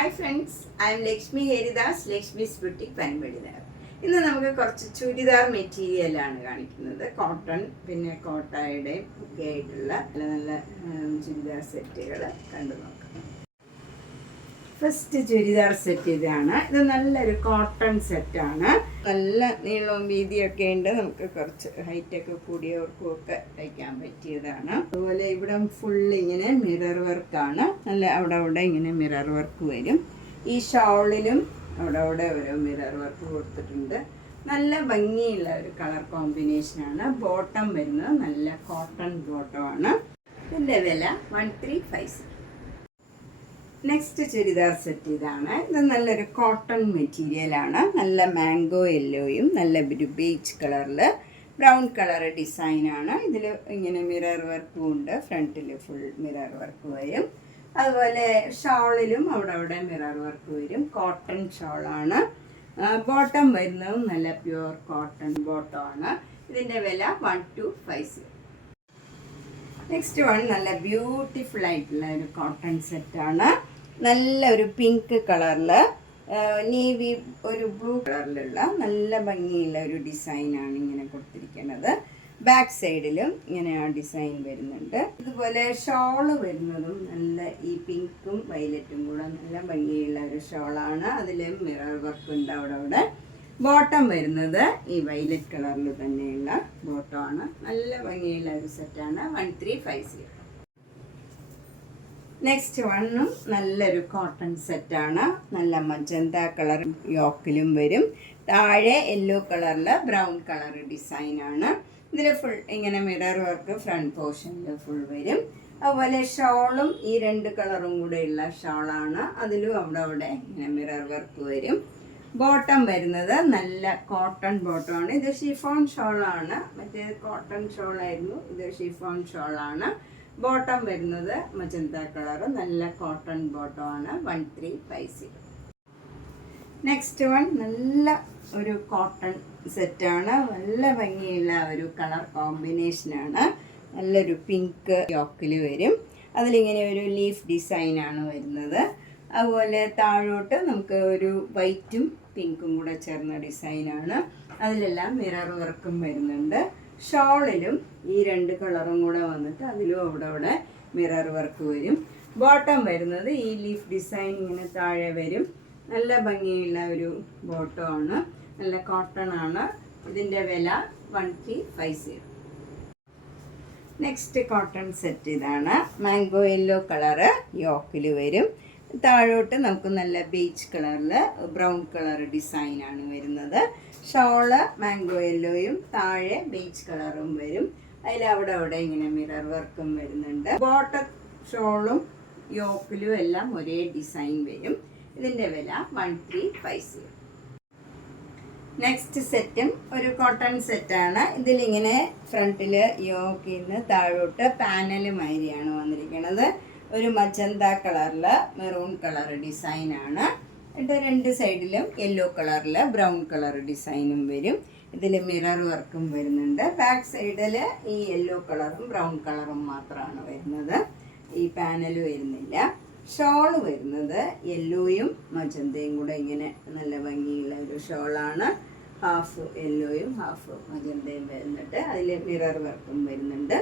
Hi friends, I am Lakshmi Haridas, Lakshmi's boutique പനമ്പടിനാർ. ഇന്ന് നമുക്ക് കുറച്ച് ചുരിദാർ മെറ്റീരിയലാണ് കാണിക്കുന്നത്. കോട്ടൺ പിന്നെ കോട്ടായുടെ ഒക്കെ ആയിട്ടുള്ള നല്ല നല്ല ചുരിദാർ സെറ്റുകൾ കണ്ടു നോക്കാം. ഫസ്റ്റ് ചുരിദാർ സെറ്റ് ഇതാണ്. ഇത് നല്ലൊരു കോട്ടൺ സെറ്റാണ്. നല്ല നീളവും വീതിയൊക്കെ ഉണ്ട്. നമുക്ക് കുറച്ച് ഹൈറ്റൊക്കെ കൂടിയവർക്കും ഒക്കെ തയ്ക്കാൻ പറ്റിയതാണ്. അതുപോലെ ഇവിടെ ഫുൾ ഇങ്ങനെ മിറർ വർക്കാണ്. നല്ല അവിടെ ഇങ്ങനെ മിറർ വർക്ക് വരും. ഈ ഷോളിലും അവിടെ ഓരോ മിറർ വർക്ക് കൊടുത്തിട്ടുണ്ട്. നല്ല ഭംഗിയുള്ള ഒരു കളർ കോമ്പിനേഷനാണ്. ബോട്ടം വരുന്നത് നല്ല കോട്ടൺ ബോട്ടമാണ്. ഇതിൻ്റെ വില 1350. നെക്സ്റ്റ് ചുരിദാർ സെറ്റ് ഇതാണ്. ഇത് നല്ലൊരു കോട്ടൺ മെറ്റീരിയലാണ്. നല്ല മാംഗോ യെല്ലോയും നല്ല ഒരു ബീച്ച് കളറിൽ ബ്രൗൺ കളർ ഡിസൈനാണ്. ഇതിൽ ഇങ്ങനെ മിറർ വർക്കും ഉണ്ട്. ഫ്രണ്ടിൽ ഫുൾ മിറർ വർക്ക് വരും. അതുപോലെ ഷോളിലും അവിടെ മിറർ വർക്ക് വരും. കോട്ടൺ ഷോളാണ്. ബോട്ടം വരുന്നതും നല്ല പ്യുവർ കോട്ടൺ ബോട്ടമാണ്. ഇതിൻ്റെ വില 1250. നെക്സ്റ്റ് വൺ നല്ല ബ്യൂട്ടിഫുൾ ആയിട്ടുള്ള ഒരു കോട്ടൺ സെറ്റാണ്. നല്ല ഒരു പിങ്ക് കളറിൽ നേവി ഒരു ബ്ലൂ കളറിലുള്ള നല്ല ഭംഗിയുള്ള ഒരു ഡിസൈനാണ് ഇങ്ങനെ കൊടുത്തിരിക്കുന്നത്. ബാക്ക് സൈഡിലും ഇങ്ങനെ ആ ഡിസൈൻ വരുന്നുണ്ട്. ഇതുപോലെ ഷോള് വരുന്നതും നല്ല ഈ പിങ്കും വയലറ്റും കൂടെ നല്ല ഭംഗിയുള്ള ഒരു ഷോളാണ്. അതിൽ മിറർ വർക്ക് ഉണ്ട് അവിടെ. ബോട്ടം വരുന്നത് ഈ വയലറ്റ് കളറിൽ തന്നെയുള്ള ബോട്ടമാണ്. നല്ല ഭംഗിയുള്ള ഒരു സെറ്റാണ്. 1350. നെക്സ്റ്റ് വണ്ണും നല്ലൊരു കോട്ടൺ സെറ്റാണ്. നല്ല മജന്ത കളർ യോക്കിലും വരും. താഴെ യെല്ലോ കളറിൽ ബ്രൗൺ കളർ ഡിസൈനാണ്. ഇതിൽ ഫുൾ ഇങ്ങനെ മിറർ വർക്ക് ഫ്രണ്ട് പോർഷനിൽ ഫുൾ വരും. അതുപോലെ ഷോളും ഈ രണ്ട് കളറും കൂടെയുള്ള ഷോളാണ്. അതിലും അവിടെ ഇങ്ങനെ മിറർ വർക്ക് വരും. ബോട്ടം വരുന്നത് നല്ല കോട്ടൺ ബോട്ടമാണ്. ഇത് ഷിഫോൺ ഷോളാണ്. മറ്റേ കോട്ടൺ ഷോളായിരുന്നു. ഇത് ഷിഫോൺ ഷോളാണ്. ബോട്ടം വരുന്നത് മജന്ത കളർ നല്ല കോട്ടൺ ബോട്ടമാണ്. 1350. നെക്സ്റ്റ് വൺ നല്ല ഒരു കോട്ടൺ സെറ്റാണ്. നല്ല ഭംഗിയുള്ള ഒരു കളർ കോമ്പിനേഷനാണ്. നല്ലൊരു പിങ്ക് യോക്കിൽ വരും. അതിലിങ്ങനെ ഒരു ലീഫ് ഡിസൈനാണ് വരുന്നത്. അതുപോലെ താഴോട്ട് നമുക്ക് ഒരു വൈറ്റും പിങ്കും കൂടെ ചേർന്ന ഡിസൈനാണ്. അതിലെല്ലാം മിറർ വർക്കും വരുന്നുണ്ട്. ഷോളിലും ഈ രണ്ട് കളറും കൂടെ വന്നിട്ട് അതിലും അവിടെ മിറർ വർക്ക് വരും. ബോട്ടം വരുന്നത് ഈ ലീഫ് ഡിസൈൻ ഇങ്ങനെ താഴെ വരും. നല്ല ഭംഗിയുള്ള ഒരു ബോട്ടമാണ്. നല്ല കോട്ടൺ ആണ്. ഇതിൻ്റെ വില 1350. നെക്സ്റ്റ് കോട്ടൺ സെറ്റ് ഇതാണ്. മാംഗോ യെല്ലോ കളറ് യോക്കിൽ വരും. താഴോട്ട് നമുക്ക് നല്ല ബീച്ച് കളറിൽ ബ്രൗൺ കളർ ഡിസൈനാണ് വരുന്നത്. ഷോള് മാംഗോ യെല്ലോയും താഴെ ബീച്ച് കളറും വരും. അതിലവിടെ ഇങ്ങനെ മിറർ വർക്കും വരുന്നുണ്ട്. ബോട്ടം ഷോളും യോക്കിലും എല്ലാം ഒരേ ഡിസൈൻ വരും. ഇതിൻ്റെ വില 1350. നെക്സ്റ്റ് സെറ്റും ഒരു കോട്ടൺ സെറ്റാണ്. ഇതിലിങ്ങനെ ഫ്രണ്ടിൽ യോക്കിൽ നിന്ന് താഴോട്ട് പാനൽ മാതിരിയാണ് വന്നിരിക്കുന്നത്. ഒരു മജന്ത കളറിൽ മെറൂൺ കളർ ഡിസൈനാണ്. എന്നിട്ട് രണ്ട് സൈഡിലും യെല്ലോ കളറിൽ ബ്രൗൺ കളർ ഡിസൈനും വരും. ഇതിൽ മിറർ വർക്കും വരുന്നുണ്ട്. ബാക്ക് സൈഡിൽ ഈ യെല്ലോ കളറും ബ്രൗൺ കളറും മാത്രമാണ് വരുന്നത്. ഈ പാനൽ വരുന്നില്ല. ഷോള് വരുന്നത് യെല്ലോയും മജന്തയും കൂടെ ഇങ്ങനെ നല്ല ഭംഗിയുള്ള ഒരു ഷോളാണ്. ഹാഫ് യെല്ലോയും ഹാഫ് മജന്തയും വരുന്നുണ്ട്. അതിൽ മിറർ വർക്കും വരുന്നുണ്ട്.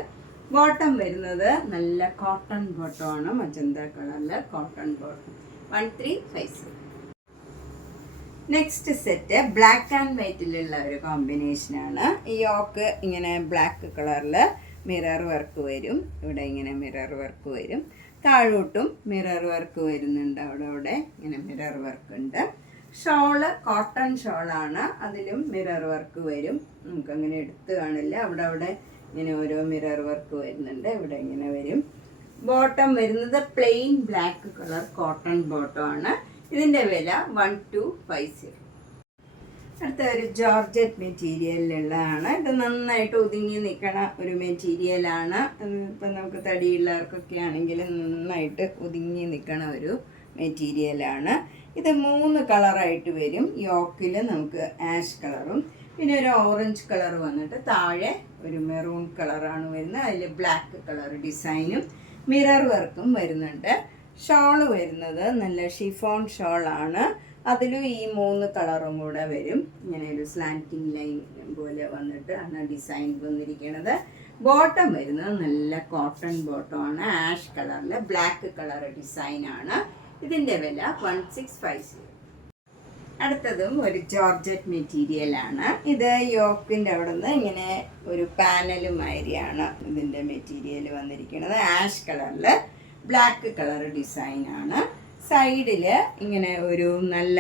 ബോട്ടം വരുന്നത് നല്ല കോട്ടൺ ബോട്ടമാണ്. മജന്ത കളറിൽ cotton bottom. 1350. Next set black and വൈറ്റിലുള്ള ഒരു കോമ്പിനേഷനാണ്. ഈ യോക്ക് ഇങ്ങനെ ബ്ലാക്ക് കളറിൽ മിറർ വർക്ക് വരും. ഇവിടെ ഇങ്ങനെ മിറർ വർക്ക് വരും. താഴോട്ടും മിറർ വർക്ക് വരുന്നുണ്ട്. അവിടെ ഇങ്ങനെ മിറർ വർക്ക് ഉണ്ട്. ഷോള് കോട്ടൺ ഷോളാണ്. അതിലും മിറർ വർക്ക് വരും. നമുക്കങ്ങനെ എടുത്ത് കാണില്ല. അവിടെ ഇങ്ങനെ ഓരോ മിറർ വർക്ക് വരുന്നുണ്ട്. ഇവിടെ ഇങ്ങനെ വരും. ബോട്ടം വരുന്നത് പ്ലെയിൻ ബ്ലാക്ക് കളർ കോട്ടൺ ബോട്ടമാണ്. ഇതിൻ്റെ വില 1250. അടുത്ത ഒരു ജോർജറ്റ് മെറ്റീരിയലിലുള്ളതാണ്. ഇത് നന്നായിട്ട് ഒതുങ്ങി നിൽക്കണ ഒരു മെറ്റീരിയലാണ്. ഇപ്പം നമുക്ക് തടിയുള്ളവർക്കൊക്കെ ആണെങ്കിൽ നന്നായിട്ട് ഒതുങ്ങി നിൽക്കണ ഒരു മെറ്റീരിയലാണ്. ഇത് 3 കളറായിട്ട് വരും. യോക്കിൽ നമുക്ക് ആഷ് കളറും പിന്നെ ഒരു ഓറഞ്ച് കളർ വന്നിട്ട് താഴെ ഒരു മെറൂൺ കളറാണ് വരുന്നത്. അതിൽ ബ്ലാക്ക് കളർ ഡിസൈനും മിറർ വർക്കും വരുന്നുണ്ട്. ഷോള് വരുന്നത് നല്ല ഷിഫോൺ ഷോളാണ്. അതിലും ഈ 3 കളറും കൂടെ വരും. ഇങ്ങനെ ഒരു സ്ലാൻറ്റിങ് ലൈൻ പോലെ വന്നിട്ട് ആണ് ഡിസൈൻ വന്നിരിക്കുന്നത്. ബോട്ടം വരുന്നത് നല്ല കോട്ടൺ ബോട്ടമാണ്. ആഷ് കളറിൽ ബ്ലാക്ക് കളർ ഡിസൈനാണ്. ഇതിൻ്റെ വില 1650. അടുത്തതും ഒരു ജോർജറ്റ് മെറ്റീരിയലാണ്. ഇത് യോക്കിൻ്റെ അവിടെ നിന്ന് ഇങ്ങനെ ഒരു പാനല് മാതിരിയാണ് ഇതിൻ്റെ മെറ്റീരിയൽ വന്നിരിക്കുന്നത്. ആഷ് കളറിൽ ബ്ലാക്ക് കളർ ഡിസൈനാണ്. സൈഡിൽ ഇങ്ങനെ ഒരു നല്ല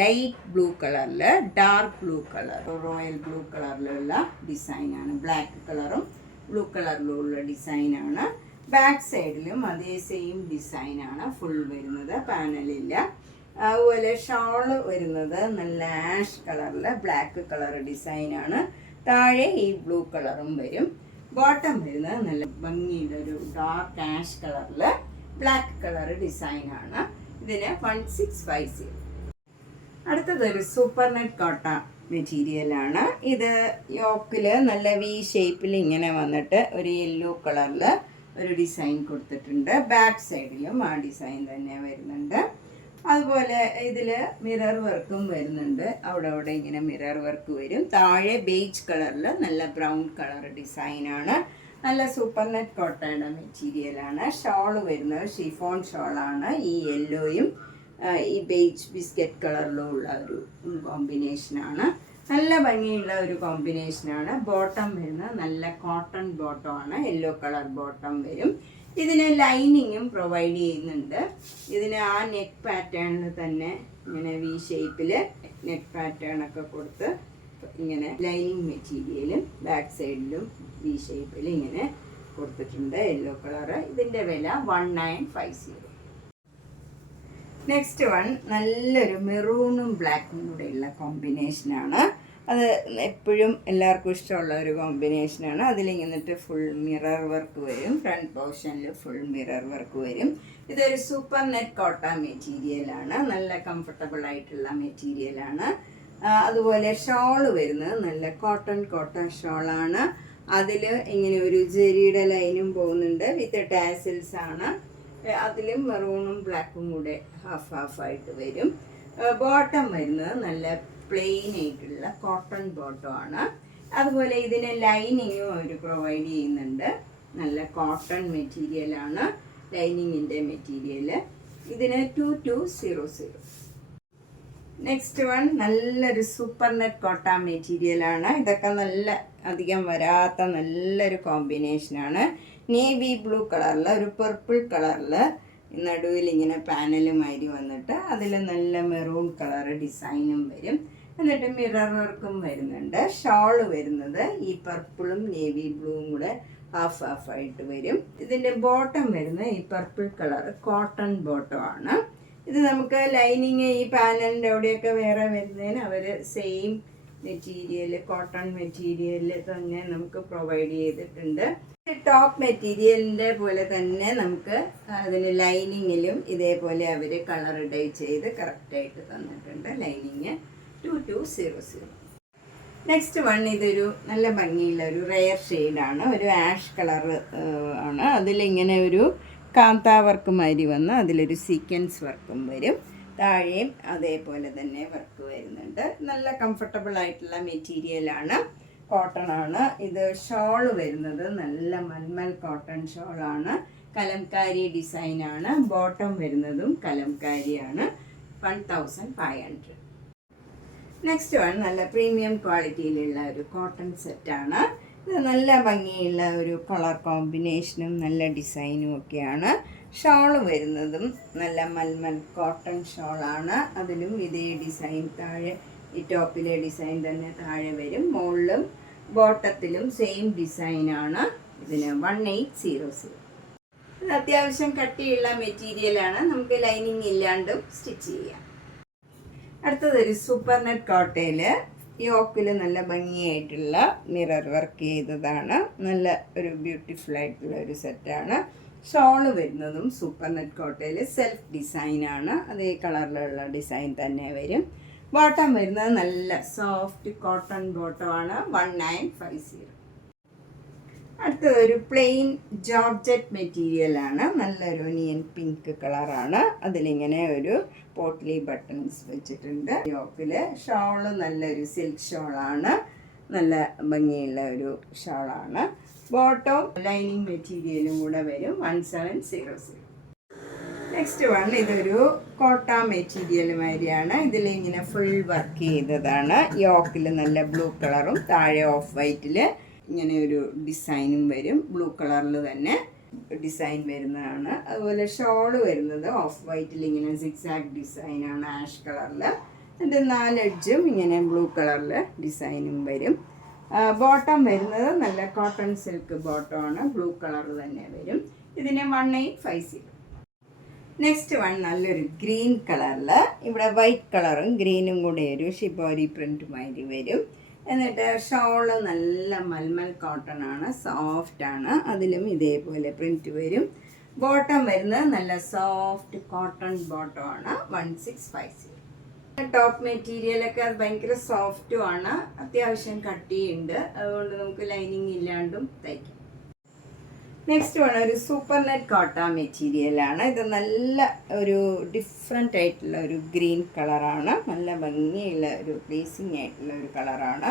ലൈറ്റ് ബ്ലൂ കളറിൽ dark blue colour royal blue കളറിലുള്ള ഡിസൈനാണ്. ബ്ലാക്ക് കളറും ബ്ലൂ കളറിലും ഉള്ള ഡിസൈനാണ്. ബാക്ക് സൈഡിലും അതേ സെയിം ഡിസൈനാണ് ഫുൾ വരുന്നത്, പാനലില്ല. അതുപോലെ ഷോള് വരുന്നത് നല്ല ആഷ് കളറിൽ ബ്ലാക്ക് കളർ ഡിസൈനാണ്. താഴെ ഈ ബ്ലൂ കളറും വരും. ബോട്ടം വരുന്നത് നല്ല ഭംഗിയുടെ ഒരു ഡാർക്ക് ആഷ് കളറിൽ ബ്ലാക്ക് കളർ ഡിസൈനാണ്. ഇതിന് 1650. അടുത്തതൊരു സൂപ്പർ നെറ്റ് കോട്ടൺ മെറ്റീരിയലാണ്. ഇത് യോക്കിൽ നല്ല വി ഷേപ്പിൽ ഇങ്ങനെ വന്നിട്ട് ഒരു യെല്ലോ കളറിൽ ഒരു ഡിസൈൻ കൊടുത്തിട്ടുണ്ട്. ബാക്ക് സൈഡിലും ആ ഡിസൈൻ തന്നെ വരുന്നുണ്ട്. അതുപോലെ ഇതിൽ മിറർ വർക്കും വരുന്നുണ്ട്. അവിടെ ഇങ്ങനെ മിറർ വർക്ക് വരും. താഴെ ബേജ് കളറിൽ നല്ല ബ്രൗൺ കളർ ഡിസൈനാണ്. നല്ല സൂപ്പർ നെറ്റ് കോട്ടയുടെ മെറ്റീരിയലാണ്. ഷോള് വരുന്നത് ഷിഫോൺ ഷോളാണ്. ഈ യെല്ലോയും ഈ ബേജ് ബിസ്ക്കറ്റ് കളറിലും ഉള്ള ഒരു കോമ്പിനേഷനാണ്. നല്ല ഭംഗിയുള്ള ഒരു കോമ്പിനേഷനാണ്. ബോട്ടം വരുന്നത് നല്ല കോട്ടൺ ബോട്ടമാണ്. യെല്ലോ കളർ ബോട്ടം വരും. ഇതിന് ലൈനിങ്ങും പ്രൊവൈഡ് ചെയ്യുന്നുണ്ട്. ഇതിന് ആ നെക്ക് പാറ്റേണിൽ തന്നെ ഇങ്ങനെ വി ഷേപ്പിൽ നെക്ക് പാറ്റേൺ ഒക്കെ കൊടുത്ത് ഇങ്ങനെ ലൈനിങ് മെറ്റീരിയലും ബാക്ക് സൈഡിലും വി ഷേപ്പിൽ ഇങ്ങനെ കൊടുത്തിട്ടുണ്ട്, യെല്ലോ കളറ്. ഇതിൻ്റെ വില 1950. നെക്സ്റ്റ് വൺ നല്ലൊരു മെറൂണും ബ്ലാക്കും കൂടെയുള്ള കോമ്പിനേഷനാണ്. അത് എപ്പോഴും എല്ലാവർക്കും ഇഷ്ടമുള്ള ഒരു കോമ്പിനേഷനാണ്. അതിലിങ്ങന്നിട്ട് ഫുൾ മിറർ വർക്ക് വരും. ഫ്രണ്ട് പോർഷനിൽ ഫുൾ മിറർ വർക്ക് വരും. ഇതൊരു സൂപ്പർ നെറ്റ് കോട്ടൺ മെറ്റീരിയലാണ്. നല്ല കംഫർട്ടബിൾ ആയിട്ടുള്ള മെറ്റീരിയലാണ്. അതുപോലെ ഷോള് വരുന്നത് നല്ല കോട്ടൺ ഷോളാണ്. അതിൽ ഇങ്ങനെ ഒരു ജെറിയുടെ ലൈനും പോകുന്നുണ്ട് വിത്ത് ടാസിൽസ് ആണ്. അതിലും മെറൂണും ബ്ലാക്കും കൂടെ ഹാഫ് ആയിട്ട് വരും. ബോട്ടം വരുന്നത് നല്ല പ്ലെയിൻ ആയിട്ടുള്ള കോട്ടൺ ബോട്ടമാണ്. അതുപോലെ ഇതിന് ലൈനിങ്ങും അവർ പ്രൊവൈഡ് ചെയ്യുന്നുണ്ട്. നല്ല കോട്ടൺ മെറ്റീരിയലാണ് ലൈനിങ്ങിൻ്റെ മെറ്റീരിയൽ. ഇതിന് 2200. നെക്സ്റ്റ് വൺ നല്ലൊരു സൂപ്പർ നെറ്റ് കോട്ടൺ മെറ്റീരിയലാണ്. ഇതൊക്കെ നല്ല അധികം വരാത്ത നല്ലൊരു കോമ്പിനേഷനാണ്. നേവി ബ്ലൂ കളറിൽ ഒരു പർപ്പിൾ കളറിൽ നടുവിൽ ഇങ്ങനെ പാനലുമാതിരി വന്നിട്ട് അതിൽ നല്ല മെറൂൺ കളർ ഡിസൈനും വരും. എന്നിട്ട് മിറർ വർക്കും വരുന്നുണ്ട്. ഷോള് വരുന്നത് ഈ പർപ്പിളും നേവി ബ്ലൂവും കൂടെ ഹാഫ് ആയിട്ട് വരും. ഇതിൻ്റെ ബോട്ടം വരുന്നത് ഈ പർപ്പിൾ കളർ കോട്ടൺ ബോട്ടമാണ്. ഇത് നമുക്ക് ലൈനിങ് ഈ പാനലിൻ്റെ അവിടെയൊക്കെ വേറെ വരുന്നതിന് അവർ സെയിം മെറ്റീരിയൽ കോട്ടൺ മെറ്റീരിയൽ തന്നെ നമുക്ക് പ്രൊവൈഡ് ചെയ്തിട്ടുണ്ട്. ടോപ്പ് മെറ്റീരിയലിൻ്റെ പോലെ തന്നെ നമുക്ക് അതിന് ലൈനിങ്ങിലും ഇതേപോലെ അവർ കളർ ഡൈ ചെയ്ത് കറക്റ്റായിട്ട് തന്നിട്ടുണ്ട്. ലൈനിങ് 2200. നെക്സ്റ്റ് വൺ ഇതൊരു നല്ല ഭംഗിയുള്ള ഒരു റെയർ ഷെയ്ഡാണ്. ഒരു ആഷ് കളർ ആണ്. അതിലിങ്ങനെ ഒരു കാന്ത വർക്ക് മാതിരി വന്ന് അതിലൊരു സീക്വൻസ് വർക്കും വരും. താഴെയും അതേപോലെ തന്നെ വർക്ക് വരുന്നുണ്ട്. നല്ല കംഫർട്ടബിൾ ആയിട്ടുള്ള മെറ്റീരിയലാണ്. കോട്ടൺ ആണ്. ഇത് ഷോള് വരുന്നത് നല്ല മൽമൽ കോട്ടൺ ഷോളാണ്. കലംകാരി ഡിസൈനാണ്. ബോട്ടം വരുന്നതും കലംകാരിയാണ്. 1500. നെക്സ്റ്റ് വൺ നല്ല പ്രീമിയം ക്വാളിറ്റിയിലുള്ള ഒരു കോട്ടൺ സെറ്റാണ്. ഇത് നല്ല ഭംഗിയുള്ള ഒരു കളർ കോമ്പിനേഷനും നല്ല ഡിസൈനും ഒക്കെയാണ്. ഷോള് വരുന്നതും നല്ല മൽമൽ കോട്ടൺ ഷോളാണ്. അതിലും ഇതേ ഡിസൈൻ താഴെ ഈ ടോപ്പിലെ ഡിസൈൻ തന്നെ താഴെ വരും. മുകളിലും ബോട്ടത്തിലും സെയിം ഡിസൈനാണ്. ഇതിന് 1800. ഇത് അത്യാവശ്യം കട്ടിയുള്ള മെറ്റീരിയലാണ്. നമുക്ക് ലൈനിങ് ഇല്ലാണ്ടും സ്റ്റിച്ച് ചെയ്യാം. അടുത്തതൊരു സൂപ്പർ നെറ്റ് കോട്ടയിൽ യോക്കിൽ നല്ല ഭംഗിയായിട്ടുള്ള മിറർ വർക്ക് ചെയ്തതാണ്. നല്ല ഒരു ബ്യൂട്ടിഫുൾ ആയിട്ടുള്ള ഒരു സെറ്റാണ്. ഷോള് വരുന്നതും സൂപ്പർ നെറ്റ് കോട്ടയിൽ സെൽഫ് ഡിസൈനാണ്. അതേ കളറിലുള്ള ഡിസൈൻ തന്നെ വരും. ബോട്ടം വരുന്നത് നല്ല സോഫ്റ്റ് കോട്ടൺ ബോട്ടമാണ്. 1950. അടുത്തത് ഒരു പ്ലെയിൻ ജോർജറ്റ് മെറ്റീരിയലാണ്, നല്ലൊരു ഒനിയൻ പിങ്ക് കളറാണ്. അതിലിങ്ങനെ ഒരു പോട്ട്ലി ബട്ടൺസ് വെച്ചിട്ടുണ്ട്. യോക്കില് ഷോള് നല്ലൊരു സിൽക്ക് ഷോളാണ്, നല്ല ഭംഗിയുള്ള ഒരു ഷോളാണ്. ബോട്ടം ലൈനിങ് മെറ്റീരിയലും കൂടെ വരും 1700. നെക്സ്റ്റ് വൺ ഇതൊരു കോട്ട മെറ്റീരിയൽ മാതിരിയാണ്. ഇതിലിങ്ങനെ ഫുൾ വർക്ക് ചെയ്തതാണ്. യോക്കിൽ നല്ല ബ്ലൂ കളറും താഴെ ഓഫ് വൈറ്റിൽ ഇങ്ങനെ ഒരു ഡിസൈനും വരും. ബ്ലൂ കളറിൽ തന്നെ ഡിസൈൻ വരുന്നതാണ്. അതുപോലെ ഷോള് വരുന്നത് ഓഫ് വൈറ്റിൽ ഇങ്ങനെ സിക്സാക്ട് ഡിസൈനാണ്, ആഷ് കളറിൽ. അതിൻ്റെ 4 എഡ്ജും ഇങ്ങനെ ബ്ലൂ കളറിൽ ഡിസൈനും വരും. ബോട്ടം വരുന്നത് നല്ല കോട്ടൺ സിൽക്ക് ബോട്ടമാണ്, ബ്ലൂ കളർ തന്നെ വരും. ഇതിന് 1850. നെക്സ്റ്റ് വൺ നല്ലൊരു ഗ്രീൻ കളറിൽ ഇവിടെ വൈറ്റ് കളറും ഗ്രീനും കൂടെ ഒരു ഷിബോരി പ്രിൻറ്റ് മാതിരി വരും. എന്നിട്ട് ഷോള് നല്ല മൽമൽ കോട്ടൺ ആണ്, സോഫ്റ്റ് ആണ്. അതിലും ഇതേപോലെ പ്രിൻറ്റ് വരും. ബോട്ടം വരുന്നത് നല്ല സോഫ്റ്റ് കോട്ടൺ ബോട്ടം ആണ്, 1650. ടോപ്പ് മെറ്റീരിയലൊക്കെ അത് ഭയങ്കര സോഫ്റ്റും ആണ്, അത്യാവശ്യം കട്ടിയുണ്ട്. അതുകൊണ്ട് നമുക്ക് ലൈനിങ് ഇല്ലാണ്ടും തയ്ക്കാം. നെക്സ്റ്റ് വേണം ഒരു സൂപ്പർ നെറ്റ് കോട്ട മെറ്റീരിയലാണ്. ഇത് നല്ല ഒരു ഡിഫറെൻ്റ് ആയിട്ടുള്ള ഒരു ഗ്രീൻ കളറാണ്, നല്ല ഭംഗിയുള്ള ഒരു പ്ലേസിങ് ആയിട്ടുള്ള ഒരു കളറാണ്.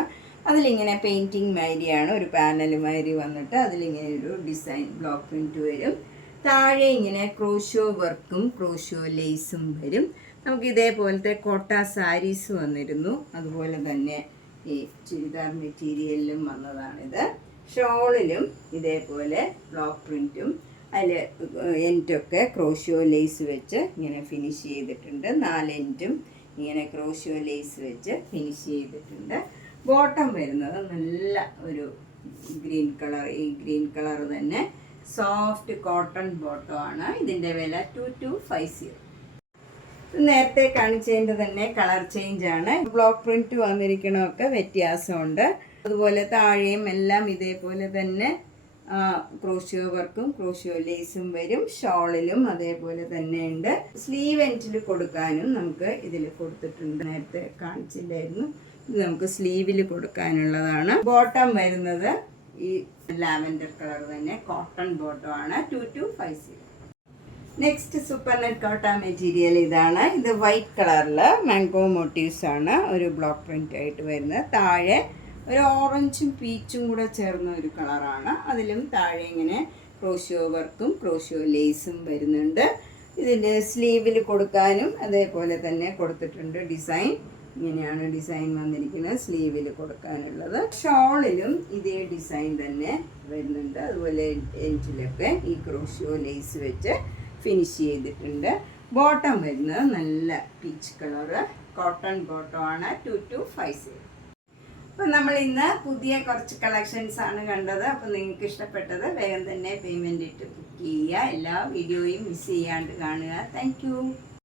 അതിലിങ്ങനെ പെയിൻറ്റിങ് മാതിരിയാണ്, ഒരു പാനൽ മാതിരി വന്നിട്ട് അതിലിങ്ങനെ ഒരു ഡിസൈൻ ബ്ലോക്ക് പ്രിൻറ്റ് വരും. താഴെ ഇങ്ങനെ ക്രോഷോ വർക്കും ക്രോഷോ ലേസും വരും. നമുക്ക് ഇതേപോലത്തെ കോട്ട സാരീസ് വന്നിരുന്നു, അതുപോലെ തന്നെ ഈ ചുരിദാർ മെറ്റീരിയലിലും വന്നതാണിത്. ഷോളിലും ഇതേപോലെ ബ്ലോക്ക് പ്രിൻറ്റും അതിൽ എൻഡൊക്കെ ക്രോഷ്യോ ലേസ് വെച്ച് ഇങ്ങനെ ഫിനിഷ് ചെയ്തിട്ടുണ്ട്. 4 എൻഡും ഇങ്ങനെ ക്രോഷ്യോ ലേസ് വെച്ച് ഫിനിഷ് ചെയ്തിട്ടുണ്ട്. ബോട്ടം വരുന്നത് നല്ല ഒരു ഗ്രീൻ കളർ, ഈ ഗ്രീൻ കളർ തന്നെ സോഫ്റ്റ് കോട്ടൺ ബോട്ടമാണ്. ഇതിൻ്റെ വില 2250. നേരത്തെ കാണിച്ചതിൻ്റെ തന്നെ കളർ ചേഞ്ച് ആണ്. ബ്ലോക്ക് പ്രിൻറ്റ് വന്നിരിക്കണമൊക്കെ വ്യത്യാസമുണ്ട്. അതുപോലെ താഴെയും എല്ലാം ഇതേപോലെ തന്നെ ക്രോഷ്യോ വർക്കും ക്രോഷ്യോ ലേസും വരും. ഷോളിലും അതേപോലെ തന്നെ ഉണ്ട്. സ്ലീവ് എൻഡിൽ കൊടുക്കാനും നമുക്ക് ഇതിൽ കൊടുത്തിട്ടുണ്ട്, നേരത്തെ കാണിച്ചില്ലായിരുന്നു. ഇത് നമുക്ക് സ്ലീവിൽ കൊടുക്കാനുള്ളതാണ്. ബോട്ടം വരുന്നത് ഈ ലാവൻഡർ കളർ തന്നെ കോട്ടൺ ബോട്ടം ആണ്, 2250. നെക്സ്റ്റ് സൂപ്പർ നെറ്റ് കോട്ട മെറ്റീരിയൽ ഇതാണ്. ഇത് വൈറ്റ് കളറിൽ മാംഗോ മോട്ടീവ്സ് ആണ്, ഒരു ബ്ലോക്ക് പ്രിൻ്റ് ആയിട്ട് വരുന്നത്. താഴെ ഒരു ഓറഞ്ചും പീച്ചും കൂടെ ചേർന്ന ഒരു കളറാണ്. അതിലും താഴെ ഇങ്ങനെ ക്രോഷ്യോ വർക്കും ക്രോഷ്യോ ലേസും വരുന്നുണ്ട്. ഇതിൻ്റെ സ്ലീവിൽ കൊടുക്കാനും അതേപോലെ തന്നെ കൊടുത്തിട്ടുണ്ട് ഡിസൈൻ. ഇങ്ങനെയാണ് ഡിസൈൻ വന്നിരിക്കുന്നത് സ്ലീവിൽ കൊടുക്കാനുള്ളത്. ഷോളിലും ഇതേ ഡിസൈൻ തന്നെ വരുന്നുണ്ട്. അതുപോലെ എൻഡിലൊക്കെ ഈ ക്രോഷ്യോ ലേസ് വെച്ച് ഫിനിഷ് ചെയ്തിട്ടുണ്ട്. ബോട്ടം വരുന്നത് നല്ല പീച്ച് കളറ് കോട്ടൺ ബോട്ടം ആണ്, 2250. അപ്പോൾ നമ്മൾ ഇന്ന് പുതിയ കുറച്ച് കളക്ഷൻസ് ആണ് കണ്ടത്. അപ്പോൾ നിങ്ങൾക്ക് ഇഷ്ടപ്പെട്ടത് വേഗം തന്നെ പേയ്മെൻറ്റ് ഇട്ട് ബുക്ക് ചെയ്യുക. എല്ലാ വീഡിയോയും മിസ് ചെയ്യാണ്ട് കാണുക. താങ്ക്